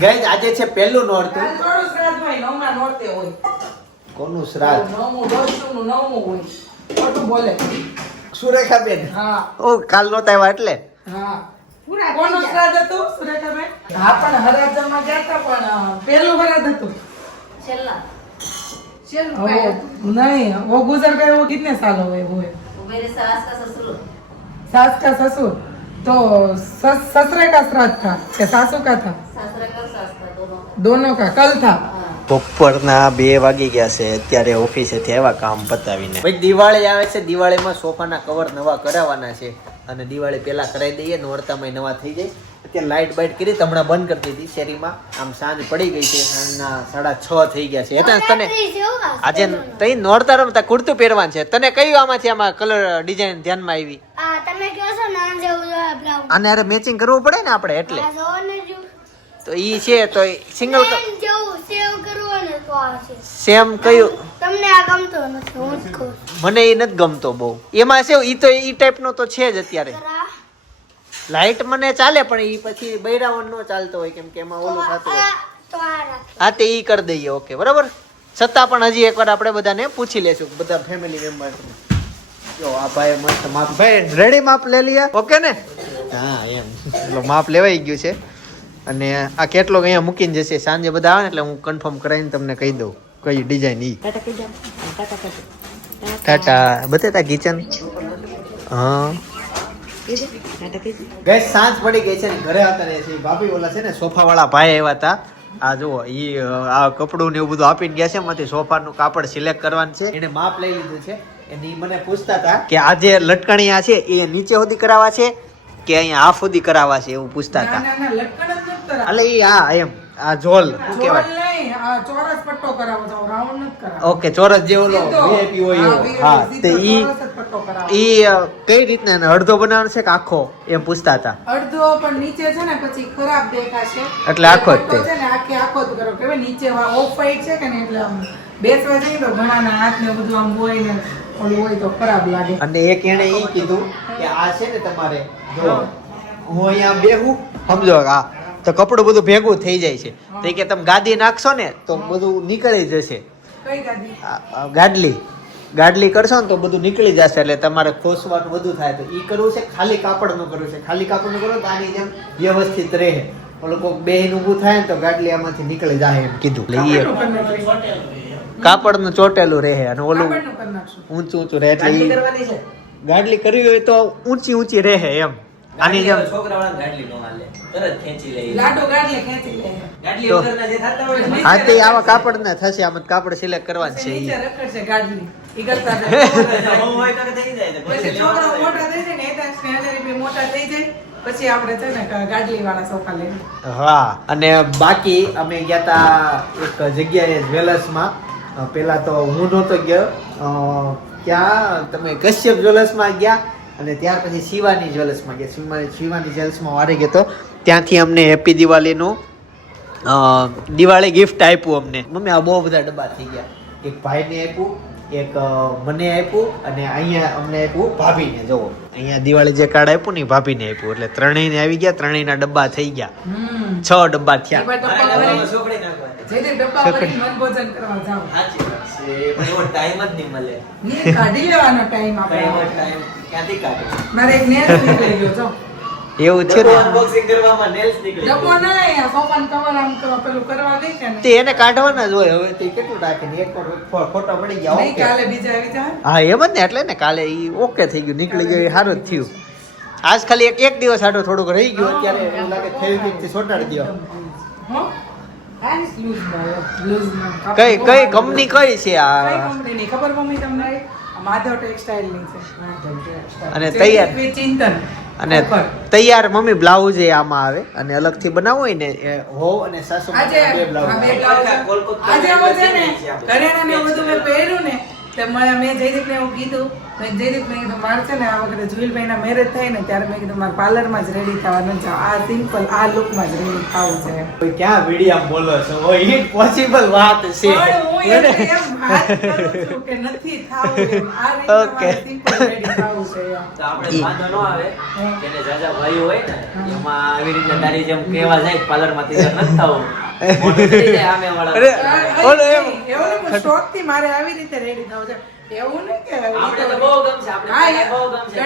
ગઈ આજે છે પહેલું નોરતું કાલ થોડું શ્રાદ્ધ હોય, નવમા નોરતે હોય. કોનું શ્રાદ્ધ નવમું, દસમું, નવમું હોય. ખોટું બોલે. સુરેખાબેન હા, ઓ કાલ નહોતા આવ્યા એટલે હા. કોનું શ્રાદ્ધ હતું, સુરેખાબેન? હા, પણ હરાજમાં ગયા હતા, પણ અ, પહેલું હરાજ હતું. છેલ્લા હવે, નહીં, वो गुजर गए वो कितने साल हो गए वो है? वो मेरे सास का ससुर सास का ससुर तो सस, ससुरे का श्राद्ध था कि सासू का था દોનો કા કલ થા. બપોરના બે વાગી ગયા છે અત્યારે ઓફિસેથી એવા કામ પતાવીને. ભાઈ દિવાળી આવે છે દિવાળી દિવાળીમાં સોફાના કવર નવા કરાવવાના છે અને દિવાળી પેલા કરાવી દઈએ નોરતામાં નવા થઈ જાય. અત્યારે લાઇટ બાઇટ કરી હમણાં બંધ કરી દીધી શેરીમાં. આમ સાંજ પડી ગઈ છે સાંજના સાડા છ થઈ ગયા છે. એટલે તને આજે તઈ નોરતા રમતા કુર્તું પહેરવાનું છે. તને કયું આમાં છે આમાં કલર ડિઝાઇન ધ્યાનમાં આવી અને મેચિંગ કરવું પડે ને આપણે એટલે. તો ઈ છે તો સિંગલ પ્લેન જેવું સેવ કરવો ને તો આ છે સેમ કયું? તમને આ ગમતો નથી હું જ કહું. મને એ નથી ગમતો બહુ. એમાં છે ઈ તો ઈ ટાઈપનો તો છે જ અત્યારે. લાઈટ મને ચાલે પણ ઈ પછી બૈરાવન નો ચાલતો હોય કેમ કે એમાં ઓલું થતું હોય. તો આ રાખ. હા તે ઈ કરી દઈએ ઓકે બરાબર? છતાં પણ હજી એકવાર આપણે બધાને પૂછી લેશું બધા ફેમિલી મેમ્બર જો આ ભાઈ મસ્ત માપ ભાઈ રેડી માપ લઈ લઈએ ઓકે ને? હા એમ. માપ લેવાઈ ગયું છે. અને આ કેટલોગ અહીંયા મૂકીને જશે સાંજે બધા આવે ને એટલે હું કન્ફર્મ કરાવીને તમને કહી દઉં કઈ ડિઝાઇન ઈ. ટાટા બતાતા કિચન? હા. ગઈ સાંજ પડી ગઈ છે ને ઘરે હતા ને છે ભાભી ઓલા છે ને સોફા વાળા ભાઈ આવ્યા હતા. આ જુઓ ઈ આ કપડું ને એવું બધું આપીને ગયા છે. એમાંથી સોફાનું કાપડ સિલેક્ટ કરવાનું છે. એને માપ લઈ લીધું છે. એની ઈ મને પૂછતા હતા કે આ જે લટકણીયા છે એ નીચે સુધી કરાવવા છે કે અહીંયા હાફ સુધી કરાવવા છે એવું પૂછતા ના હતા એટલે ઈ આ એમ આ ઝોલ શું કહેવાય? ચોરસ પટ્ટો કરાવો છો, રાઉન્ડ નથી કરાવો. ઓકે ચોરસ જે ઓલો વીઆઈપી હોય હા, એવો. હા તે ઈ. ઈ કઈ રીતના એને? અડધો બનાવવાનો છે કે આખો? એમ પૂછતા હતા. અડધો પણ નીચે છે ને પછી ખરાબ દેખાશે. એટલે આખો જ તે. છે ને આખે આખો જ કરો. કેવાય નીચે ઓફ વ્હાઈટ છે કે ને એટલે આમ બેસવા જઈએ તો ઘણાના હાથ ને બધું આમ હોય ને ઓલું હોય તો ખરાબ લાગે. અને એક એણે ઈ કીધું કે આ છે ને તમારે જો હું અહીંયા બેહું સમજો આ તો કપડું બધું ભેગું થઈ જાય છે. તો કે તમે ગાદી નાખશો ને તો બધું નીકળી જશે. ગાડલી. ગાડલી કરશો ને તો બધું નીકળી જશે એટલે તમારે ખોસવાનું બધું થાય. તો એ કરવું છે ખાલી કાપડનું કરવું છે. ખાલી કાપડનું કરો તો આની જેમ વ્યવસ્થિત રહે. ઓલું કોઈક બેહીને ઊભું થાય ને તો ગાડલી આમાંથી નીકળી જાય એમ કીધું. લઈએ કાપડનું ચોટેલું રહે અને ઓલું. ઊંચું ઊંચું રહે એટલે ગાડલી કરવી હોય તો ઊંચી ઊંચી રહે એમ. આની જેમ લાડુ ગાડલે ખેંચી લે. તો- નીચે હા તે આવા. કાપડ ના થશે આમાં કાપડ સિલેક્ટ કરવાનું છે નીચે રખડશે ગાડલી. ઈ કરતા જાય. પછી છોકરાઓ મોટા થઈ જાય ને એ ત્યાં સ્નેહલરી મોટા થઈ જાય. પછી આપણે છે ને ગાડલી વાળા સોફા લઈને. હા અને બાકી અમે ગયા તા એક જગ્યાએ જ્વેલર્સમાં પેલા તો હું નહોતો ગયો. ક્યાં ત્યાં તમે કશ્યપ જ્વેલર્સમાં ગયા. અને ત્યાર પછી શિવાની જ્વેલર્સમાં ગયા. શિવાની શિવાની જ્વેલર્સમાં વારે ગયો તો ત્યાંથી અમને હેપી દિવાળીનું દિવાળી ગિફ્ટ આપ્યું અમને. મમ્મી આ બહુ બધા ડબ્બા થઈ ગયા. એક ભાઈને આપ્યું એક મને આપ્યું અને અહીંયા અમને આપ્યું ભાભીને. જોવો અહીંયા દિવાળી જે કાર્ડ આપ્યું ને ભાભીને આપ્યું. એટલે ત્રણેયને આવી ગયા ત્રણેયના ડબ્બા થઈ ગયા. છ ડબ્બા થયા. એમાં ડબ્બા ભરી- જેને ડબ્બા ભરી વનભોજન કરવા જાઓ. ને કાઢી લેવાનો ટાઈમ આપણે મારે એક nails નીકળી ગયો જો. એવું છે ને? ડબ્બો ના અહીંયા સોફાનું cover આમ કરવા પેલું કરવા ગઈ કે ને તે એને કાઢવાના જ હોય હવે તે કેટલું રાખે ને? એક વાર પડી ગયા ઓકે. કાલે બીજા આવી જાય હા એમ જ ને એટલે ને કાલે ઈ ઓકે થઈ ગયું નીકળી ગયું એ સારું જ થયું. આજ ખાલી એક એક દિવસ આટો થોડુંક રહી ગયું અત્યારે એવું લાગે થઈ ગયું છોટાડી દો હો? કઈ કઈ કંપની કઈ છે આ? કંપનીની? ખબર મમ્મી તમને? માધવ ટેક્સટાઇલની છે. અને તૈયાર. ચિંતન અને તૈયાર મમ્મી બ્લાઉઝ એ આમાં આવે? અને અલગથી બનાવો હોય ને એ હો અને સાસુ બે બ્લાઉઝ. આજે છે ને ઘરેણાં ને બધું મેં પહેર્યું ને મને- મેં જયદીપને એવું કીધું મેં જયદીપ મેં કીધું મારે છે ને આ વખતે જુહિલભાઈના મેરેજ થાય ને ત્યારે મેં કીધું મારે પાર્લરમાં જ રેડી થવાનું છે. આ સિમ્પલ આ લુકમાં જ રેડી થવું છે. ક્યાં વિડીયા બોલો છો? ઓ ઇમ્પોસિબલ વાત છે. પણ હું એમ એમ વાત કરું છું કે નથી થાવું આ. મારે simple ready થવું છે તો આપણે વાંધો ન આવે. કે એને જાજા ભાઈ હોય ને એમાં આવી રીતે તારી જેમ કહેવા જાય પાર્લરમાં તૈયાર નથી થવું. મારે આવી રીતે રેડી થવું છે. એવું નહીં કે આપણે તો બહુ ગમશે આપણે બહુ ગમશે.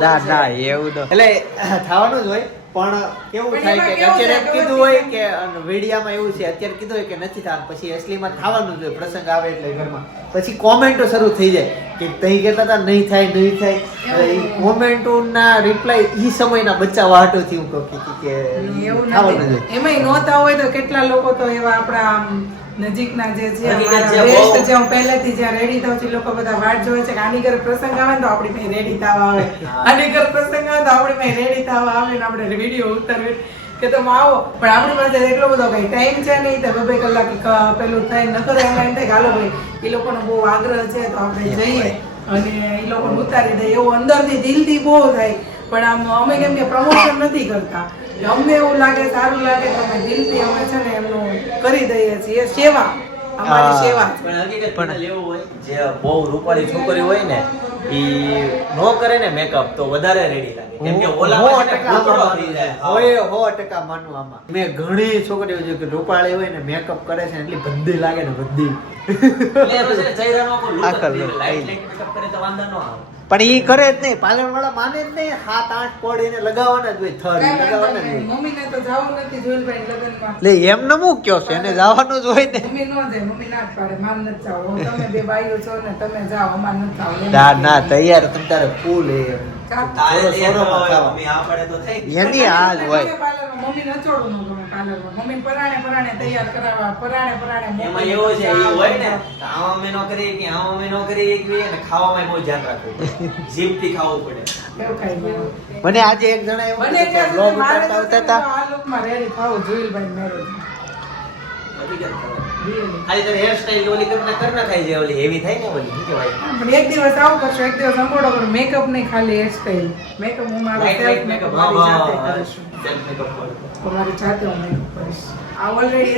ના ના એવું તો. એટલે થવાનું જ હોય. પણ કેવું થાય કે અત્યારે કીધું હોય કે વિડીયામાં એવું છે અત્યારે કીધું હોય કે નથી થવાનું પછી અસલીમાં થવાનું જોઈએ પ્રસંગ આવે એટલે ઘરમાં. પછી કોમેન્ટો શરૂ થઈ જાય કે તઈ કહેતા હતા નહીં થાય નહીં થાય. કોમેન્ટોના રિપ્લાય ઈ સમયના બચાવવા હાટોથી હું કહું કે- થવાનું જોઈએ એમાંય નહોતા હોય તો કેટલા લોકો તો એવા આપણા આમ નજીકના જે છે હકીકત છે, હું પહેલેથી જ્યાં રેડી થાઉં છું લોકો બધા વાટ જોવે છે કે આની ઘરે પ્રસંગ આવે તો આપણી પાસે રેડી થવા આવે. આની ઘરે પ્રસંગ આવે તો આપણી પાસે રેડી થવા આવે ને આપણે વીડિયો ઉતારવી. કે તમે આવો પણ આપણી પાસે એટલો બધો કઈ ટાઈમ છે નહીં તો બે બે કલાક પેલું થાય નકર એમ એમ થાય હાલો ભાઈ એ લોકોનો બહુ આગ્રહ છે તો આપણે જઈએ. અને એ લોકોને ઉતારી દઈએ. એવું અંદરથી દિલથી બહુ થાય. પણ આમ અમે કેમ કે પ્રમોશન નથી કરતા. અમને એવું લાગે સારું લાગે તો અમે દિલથી અમે છે ને એમનું કરી દઈએ છીએ. સેવા. અમારી સેવા પણ હકીકત લેવું હોય જે બહુ રૂપાળી છોકરી હોય ને ઈ નો કરે ને મેકઅપ તો વધારે રેડી લાગે. કેમ કે થઈ જાય. ટકા માનું આમાં. મેં ઘણી છોકરીઓ રૂપાળી હોય ને મેકઅપ કરે છે ને એટલી ભદ્દી લાગે ને ભદ્દી એટલે ચહેરાનો કરે તો વાંધો ન આવે. પણ એ કરે જ નહીં. પાલન વાળા માને જ નહીં. સાત આઠ પોડ એને લગાવવાના જ હોય. થર લગાવવાના જ મમ્મીને તો જવું નથી જોઈલભાઈ લગ્નમાં. એમ ન હું કયો છે? એને જવાનું જ હોય ને. મમ્મી ન જાય. મમ્મી ના પાડે. માન ન જાવ તમે બે બાઈઓ છો ને તમે જાઓ. અમાર ન જાવ ના ના તૈયાર. તમ તારે ફૂલ એ ચાલ. તારે થોડો તૈયાર સોનામાં થવા હોય, મમ્મી આ પાડે તો થઈ એની આ જ હોય મમ્મી પાર્લરમાં મમ્મી નચોડું ન ગમે પાર્લરમાં મમ્મી પરાણે પરાણે તૈયાર કરાવવા પરાણે પરાણે એમાં મોકલી છે પછી હોય ને બધા. અમે નો કરીએ કે આવા અમે નો કરીએ કે અને ખાવામાં બહુ ધ્યાન રાખવું જીભથી ખાવું પડે. મને આજે એક જણા એવું કે ઉતારતા ઉતારતા આ જોઈલભાઈ ખબર. Really. ખાલી તને હેર સ્ટાઈલ ઓલી કરી ના- થાય છે ઓલી હેવી થાય ને ઓલી શું કહેવાય? પણ એક દિવસ આવું કરશો એક દિવસ અંગોડો કરો મેકઅપ નહીં ખાલી હેરસ્ટાઈલ મેકઅપ હું મારો સેલ્ફ મેકઅપ મારી જાતે કરીશ. સેલ્ફ મેકઅપ કરું. મારી જાતે હું મેકઅપ કરીશ. આ ઓલરેડી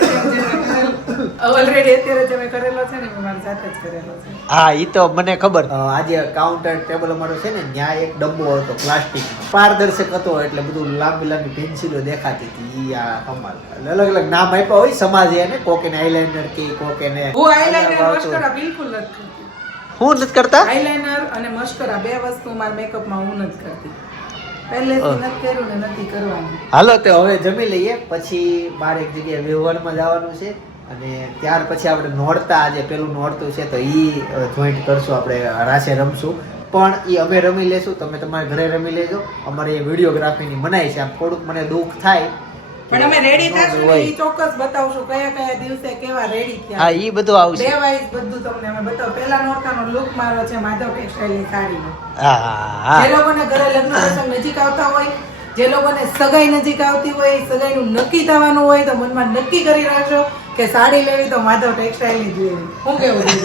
ઓલરેડી અત્યારે જે મેં કરેલો છે ને મેં મારી જાતે જ કરેલો છે. હા ઈ તો મને ખબર. આજે કાઉન્ટર ટેબલ અમારો છે ને ત્યાં એક ડબ્બો હતો પ્લાસ્ટિક પારદર્શક હતો એટલે બધું લાંબી લાંબી પેન્સિલો દેખાતી હતી ઈ આ કમાલ અલગ અલગ નામ આપ્યા હોય સમાજે એને કોકે આઈલાઇનર કે કોકે એને હું આઈલાઈનર મસ્કરા બિલકુલ નથી હું નથી કરતા? આઈલાઈનર અને મસ્કરા બે વસ્તુ મારા મેકઅપમાં હું નથી કરતી. હાલો તો હવે જમી લઈએ. પછી બાર એક જગ્યાએ વ્યવહારમાં જવાનું છે. અને ત્યાર પછી આપણે નોડતા આજે પેલું નોડતું છે તો એ જોઈન્ટ કરશું આપણે રાસે રમશું. પણ એ અમે રમી લેશું તમે તમારા ઘરે રમી લેજો. અમારે એ વિડીયોગ્રાફીની મનાય છે. આમ થોડુંક મને દુઃખ થાય પણ અમે રેડી ન થશું એ ચોક્કસ બતાવશું કયા કયા દિવસે કેવા રેડી હા થયા ઈ બધું આવશે. બે વાઇઝ બધું તમને અમે બતાવ. પહેલા નોરતાનો લુક મારો છે માધવ ટેક્સટાઇલની સાડીનો. હા હા જે લોકોને ઘરે લગ્ન પ્રસંગ નજીક આવતા હોય જે લોકોને સગાઈ નજીક આવતી હોય સગાઈનું નક્કી થવાનું હોય તો મનમાં નક્કી કરી રાખજો કે સાડી લેવી તો માધવ ટેક્સટાઇલની જ લેવી. હું કેવું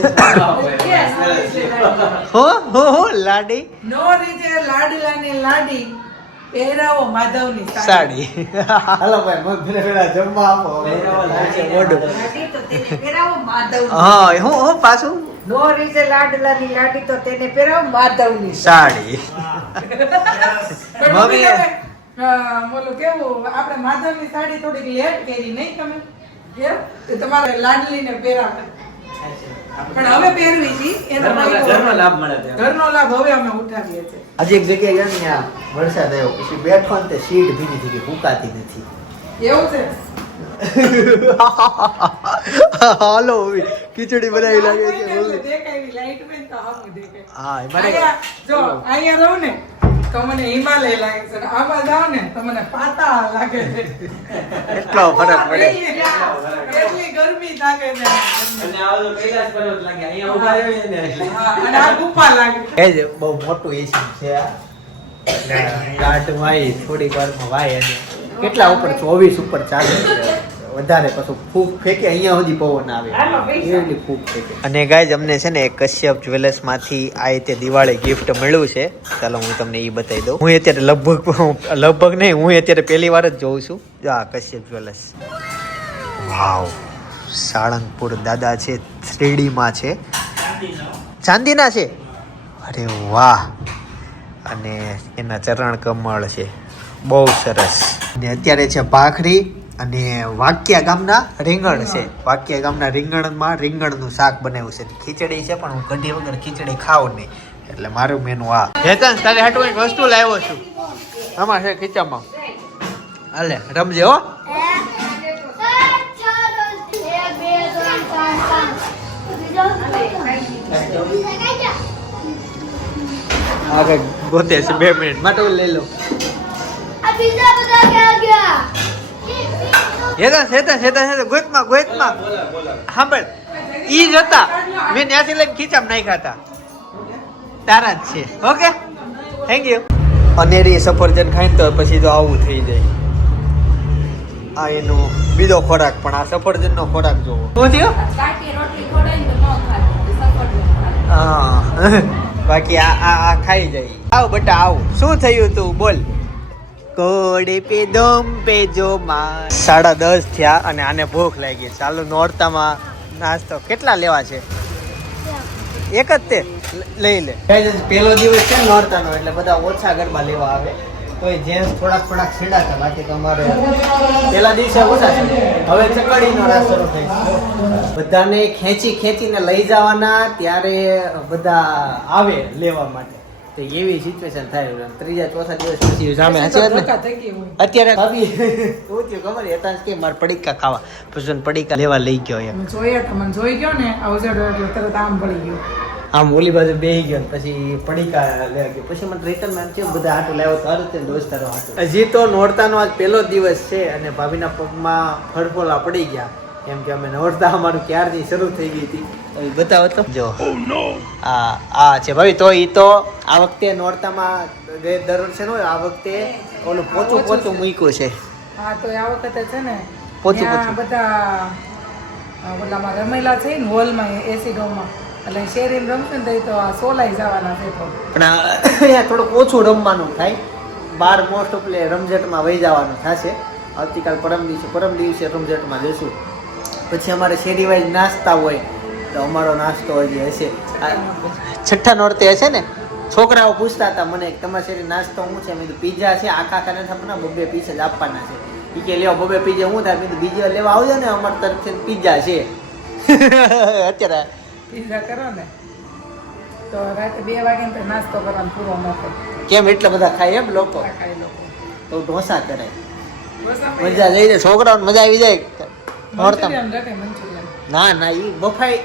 હો હો હો લાડી. નો રીજે લાડીલાની લાડી. પહેરાવો માધવની સાડી. હાલો ભાઈ મગ પેલા જમવા આપો. પહેરાવો માધવની. હા હું હું પાછું? નો રીઝે લાડલાની લાડી તો તેને પહેરાવો માધવની સાડી. મમ્મી બોલું કેવું? આપણે માધવની સાડી થોડીક લેટ પહેરી નહીં તમે? કેમ? તો તમારે લાડલીને પહેરાવે. પણ હવે પહેરવી છે એનો ઘરનો- લાભ મળે. છે. ઘરનો લાભ હવે અમે ઉઠાવીએ છીએ. આજે એક જગ્યાએ ગયા ને ત્યાં વરસાદ આવ્યો પછી બેઠો ને તે સીટ ભીની થઈ ગઈ ફૂંકાતી નથી. એવું છે? હાલો ખીચડી બનાવી લાગે છે. હા મારે જો અહીંયા રહું ને. તો મને હિમાલય લાગે છે આમાં જાવ ને તો મને પાતાળ લાગે છે. એટલો ફરક પડે એટલી ગરમી લાગે છે. અને આ બધું કૈલાસ પર્વત લાગે. અહીંયા ઊભા રહીએ ને હા, અને આ ગુફા લાગે. એ જ બહુ મોટું એસી છે. આ ગાઢ વાય થોડીક વારમાં વાય કેટલા ઉપર? ચોવીસ ઉપર ચાલે છે. વધારે પાછું ફૂગ ફેંકે અહીંયા સુધી પવન આવે. એવી ફેંકે. અને ગાય અમને છે ને એક કશ્યપ જ્વેલર્સમાંથી આ રીતે દિવાળી ગિફ્ટ મળ્યું છે. ચાલો હું તમને એ બતાવી દઉં. હું અત્યારે લગભગ લગભગ નહીં હું અત્યારે પહેલી વાર જ જોઉં છું. આ કશ્યપ જ્વેલર્સ. વાવ. સાળંગપુર દાદા છે થ્રીડીમાં છે. ચાંદીના છે? અરે વાહ. અને એના ચરણ કમળ છે. બહુ સરસ. અને અત્યારે છે ભાખરી. અને વાક્યા ગામના રીંગણ છે. વાક્યા ગામના રીંગણમાં રીંગણનું શાક બનાવ્યું છે. ખીચડી છે પણ હું કઢી વગર ખીચડી ખાઉં નહીં. એટલે મારું મેનુ આ. હેતન તારે હાટું એક વસ્તુ લાવ્યો છું. આમાં છે ખીચામાં. હાલે રમજે હો. આગળ ગોતે છે બે મિનિટ. માટે લઈ લો. હેતા હેતા હેતા હેતા ગોતમાં ગોતમાં. સાંભળ ઈ જ હતા મેં ત્યાંથી લઈને ખીચામ નાખ્યા હતા. તારા જ છે. ઓકે? થેન્ક યુ અનેરી સફરજન ખાઈને તો પછી તો આવું થઈ જાય. આ એનો બીજો ખોરાક પણ આ સફરજનનો ખોરાક જોવો. શું થયું. હા. બાકી આ આ આ ખાઈ જાય. આવ બટા આવ. શું થયું તું? બોલ. કોડે પે દમ પે જો માં સાડા દસ થયા અને આને ભૂખ લાગી. ચાલો નોરતામાં નાસ્તો કેટલા લેવા છે? એક જ તે. લઈ લે. પેલો દિવસ છે નોરતાનો, એટલે બધા ઓછા ગરબા લેવા આવે. કોઈ જેન્ટ્સ થોડાક થોડાક છેડાતા બાકી તમારે પેલા દિવસે ઓછા છે. હવે ચકડીનો શરૂ થઈ. બધાને ખેંચી ખેંચીને લઈ જવાના, ત્યારે બધા આવે લેવા માટે. તો એવી સિચ્યુએશન થાય ત્રીજા ચોથા દિવસ પછી સામે પછી તો ધક્કા થઈ ગઈ હોય. અત્યારે ભાભી શું થયું ખબર? હતા કે મારે પડીકા ખાવા. પછી પડીકા લેવા લઈ ગયો એમ. જોઈ ગયો ને આ એટલે તરત આમ પડી ગયો. આમ ઓલી બાજુ બેહી ગયો પછી પડીકા લેવા ગયો. પછી મને રિટર્નમાં બધા હાટું લાવ્યો તારો તે દોસ્તારો હાટું. હજી તો નોરતાનો આજ પહેલો દિવસ છે અને ભાભીના પગમાં ફળફોલા પડી ગયા. કેમ કે અમે નવરતા અમારું ક્યારની શરૂ થઈ ગઈ હતી. બતાવો તો. જો. આ આ છે ભાઈ તો ઈ તો આ વખતે નોરતામાં દર દર વર્ષે નો આ વખતે ઓલું પોચું પોચું મૂક્યું છે. હા તો આ વખતે છે ને પોચું પોચું. બધા ઓલામાં રમેલા છે ને હોલમાં એસી ડોમમાં એટલે શેરી રમશે ને તો આ સોલાઈ જવાના છે તો. પણ અહીંયા થોડુંક ઓછું રમવાનું થાય. બાર મોસ્ટ ઓફ રમઝટમાં વહી જવાનું થશે. આવતીકાલ પરમ દિવસે પરમ દિવસે રમઝટમાં જઈશું પછી અમારે શેરી વાઇઝ નાસ્તા હોય તો અમારો નાસ્તો હજી હશે. છઠ્ઠા નોરતે હશે ને છોકરાઓ પૂછતા હતા મને તમારા શેરી નાસ્તો શું છે? મેં કીધું પીઝા છે આખા આખા નથી આપવાના બબે પીસ જ આપવાના છે. એ કે લેવા બબે પીઝા હું થાય? કીધું બીજી લેવા આવજો ને અમારી તરફથી પીઝા છે. અત્યારે પીઝા કરો ને તો રાતે બે વાગે તો નાસ્તો કરવાનો પૂરો ન થાય કેમ એટલા બધા ખાય એમ લોકો? તો ઢોસા કરાય. મજા લઈ જાય છોકરાઓને મજા આવી જાય. ના ના એ બફાઈ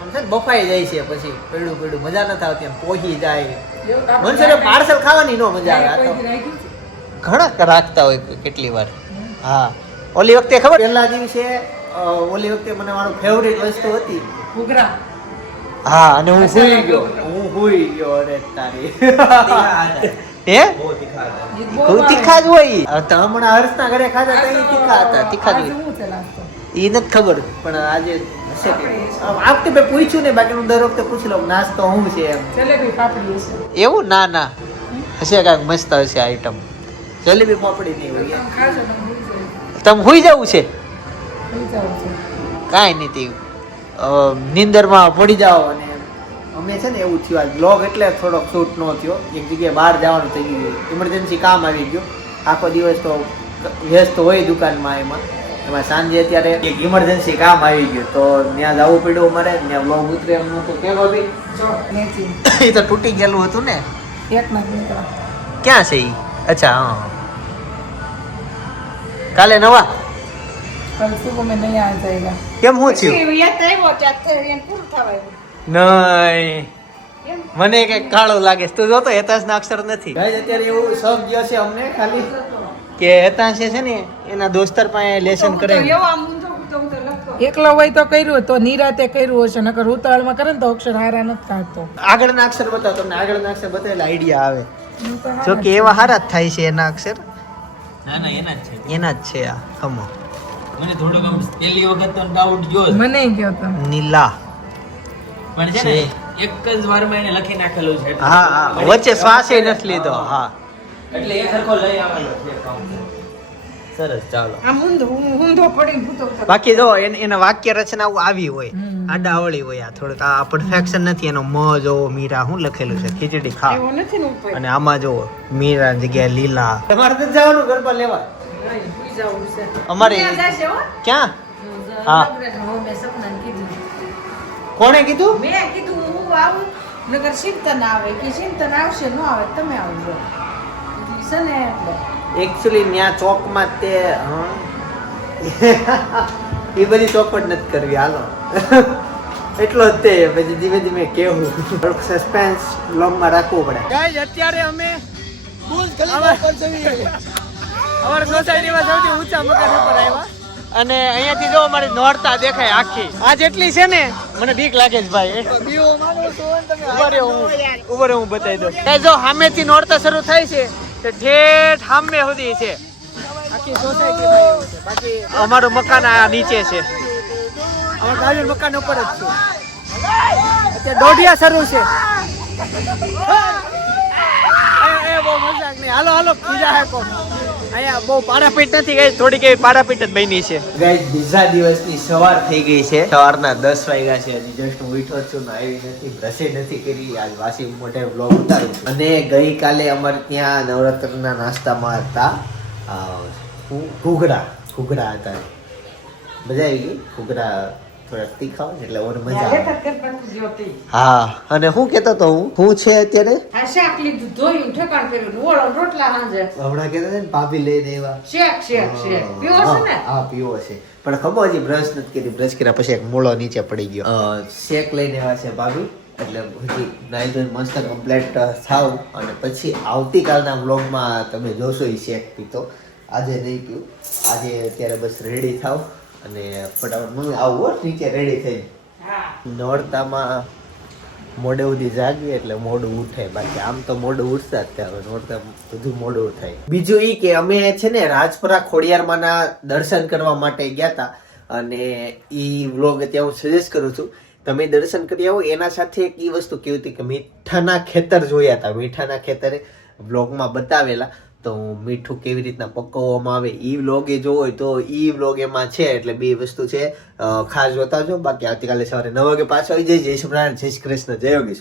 આમ છે ને બફાઈ જાય છે પછી પેડું પેડું મજા નથી આવતી એમ પોહી જાય. મનસરે પાર્સલ ખાવાની નો મજા આવે તો? ઘણા રાખતા હોય કેટલી વાર. હા. ઓલી વખતે ખબર? પહેલા દિવસે ઓલી વખતે મને મારું ફેવરિટ વસ્તુ હતી. ઘૂઘરા. હા અને હું હુઈ ગયો. હું હુઈ ગયો અરે તારી. હે? બહુ તીખા જ હોય. હમણાં હર્ષના ઘરે ખાધા તીખા હતા તીખા જ હોય. એ નથી ખબર પણ આજે હશે કે આ વખતે મેં પૂછ્યું ને બાકી હું દર વખતે પૂછી લઉં નાસ્તો શું છે એમ. જલેબી પાપડી હશે. એવું? ના ના. હશે કાંઈક મસ્ત હશે આઈટમ જલેબી પાપડી નહીં હોય. તમે હુઈ જવું છે? કાંઈ નહીં. નિંદરમાં નથી નીંદરમાં પડી જાઓ અને અમે છે ને એવું થયું આજ બ્લોગ એટલે થોડોક શૂટ ન થયો. એક જગ્યાએ બહાર જવાનું થઈ ગયું. ઇમરજન્સી કામ આવી ગયું. આખો દિવસ તો વ્યસ્ત હોય દુકાનમાં એમાં. એમાં સાંજે અત્યારે એક ઇમરજન્સી કામ આવી ગયું તો ત્યાં જવું પડ્યું મારે ત્યાં બ્લોગ ઉતરે એમ નહોતું કેમ ભાભી એ તો તૂટી ગયેલું હતું ને? એક નથી ક્યાં છે ઈ? અચ્છા હા. કાલે નવા? કેમ હું થયું? આવ્યું. નહીં. મને કઈ કાળો લાગે તું જોતો હેતાશ ના અક્ષર નથી. અત્યારે એવું સબ ગયો છે અમને ખાલી. કે હતા છે ને એના દોસ્તર પાસે લેસન કરે. એકલો હોય તો કર્યું તો નિરાતે કર્યું હશે નકર ઉતાવળમાં કરે ને તો અક્ષર હારા નથી કાઢતો આગળના અક્ષર બતાવો તમને આગળના અક્ષર બતાવેલા આઈડિયા આવે. જો કે એવા હારા જ થાય છે એના અક્ષર. ના ના એના જ છે. એના જ છે આ ખમો મને થોડોક આમ પહેલી વખત તો ડાઉટ ગયો મને કહો તો. નીલા. પણ છે ને એક જ વારમાં એને લખી નાખેલું છે. હા હા વચ્ચે શ્વાસે નથી લીધો હા. એટલે એ સરખો લઈ આવવાનો છે સરસ ચાલો. આમ ઊંધો ઊંધો પડી ભૂતો બાકી જો એન- એના વાક્ય રચના આવી હોય. આડાવળી હોય આ થોડુંક. આ પરફેક્શન નથી એનો મ જોવો મીરા શું લખેલું છે? ખીચડી ખા. એવો નથી ઉપર અને આમાં જો મીરા જગ્યાએ લીલા. તમારે તો જવાનું ગરબા લેવા. અમારે- હો. ક્યાં? હા. હો. કોણે કીધું? મેં કીધું હું આવું. નગર ચિંતન આવે. કે ચિંતન આવશે ન આવે તમે આવજો. કીધું છે ને એકચ્યુઅલી ન્યા ચોકમાં તે હં. એ બધી ચોકવટ નથી કરવી હાલો. એટલો જ તે પછી ધીમે ધીમે કેવું. થોડુંક સસ્પેન્સ લોંગમાં રાખવું પડે. ગાઈઝ અત્યારે અમે અમારા સોસાયટીમાં સૌથી ઊંચા મકાન ઉપર આવ્યા. અને અહીંયાથી જો અમારી નોરતા દેખાય આખી. આ જેટલી છે ને મને બીક લાગે છે ભાઈ. ઊભા રહ્યો હું ઊભા હું બતાવી દઉં. એ જો સામેથી નોરતા શરૂ થાય છે તો ઠેઠ સામે સુધી છે. આખી સોસાયટીમાં છે? બાકી અમારું મકાન આ નીચે છે. અમારું બાજુ મકાન ઉપર જ છે. અત્યારે દોઢિયા શરૂ છે. એ, એ, બહુ મજાક નહીં. હાલો હાલો બીજા હે કોક. અહીંયા બહુ પાડાપીટ નથી ગઈ થોડીક એવી પાડાપીટ જ બની છે. ગાઈસ, બીજા દિવસની સવાર થઈ ગઈ છે. સવારના દસ વાગ્યા છે, હજી જસ્ટ હું ઉઠ્યો છું ને આવી નથી, બ્રશે નથી કરી. આજ વાસી મોટે બ્લોગ ઉતારું છું. અને ગઈકાલે અમારે ત્યાં નવરાત્રના નાસ્તામાં હતા? ઘૂઘરા. ઘૂઘરા હતા. મજા આવી ગઈ? ઘૂઘરા થોડાક તીખા હોય એટલે ઓર મજા આવે. હા અને હું કેતો તો હું? હું છે અત્યારે? શાક લીધું ધોયું ઠેકાણ કર્યું ઓળો રોટલા સાંજે હમણાં કહેતા ને ભાભી લઈને દેવા શેક શેક શેક. પીવો છે ને? હા પીવો છે. પણ ખબર હજી બ્રશ નથી કરી બ્રશ કર્યા પછી એક મૂળો નીચે પડી ગયો. શેક લઈને આવ્યા છે ભાભી. એટલે હજી નાઈ ધોઈને મસ્ત કમ્પ્લેટ થાવ. અને પછી આવતીકાલના વ્લોગમાં તમે જોશો એ શેક પીતો. આજે નહીં પીવું. આજે અત્યારે બસ રેડી થાવ. અને ફટાફટ મમ્મી આવું હો, નીચે રેડી થઈ નોરતામાં મોડે સુધી જાગીએ એટલે મોડું ઉઠે. બાકી આમ તો મોડું ઉઠતા જ ત્યાં નોરતા બધું મોડું થાય બીજું એ કે અમે છે ને રાજપરા ખોડિયારમાંના દર્શન કરવા માટે ગયા હતા અને એ વ્લોગ અત્યારે હું સજેસ્ટ કરું છું તમે દર્શન કરી આવો. એના સાથે એક એ વસ્તુ કેવી હતી કે મીઠાના ખેતર જોયા હતા મીઠાના ખેતરે વ્લોગમાં બતાવેલા. તો મીઠું કેવી રીતના પકવવામાં આવે ઈ વ્લોગ એ જોવો હોય તો ઈ વ્લોગ એમાં છે એટલે બે વસ્તુ છે. ખાસ જોતા જો બાકી આવતીકાલે સવારે નવ વાગે પાછો આવી જઈ જય શ્રી જય શ્રી કૃષ્ણ, જય યોગેશ્વર.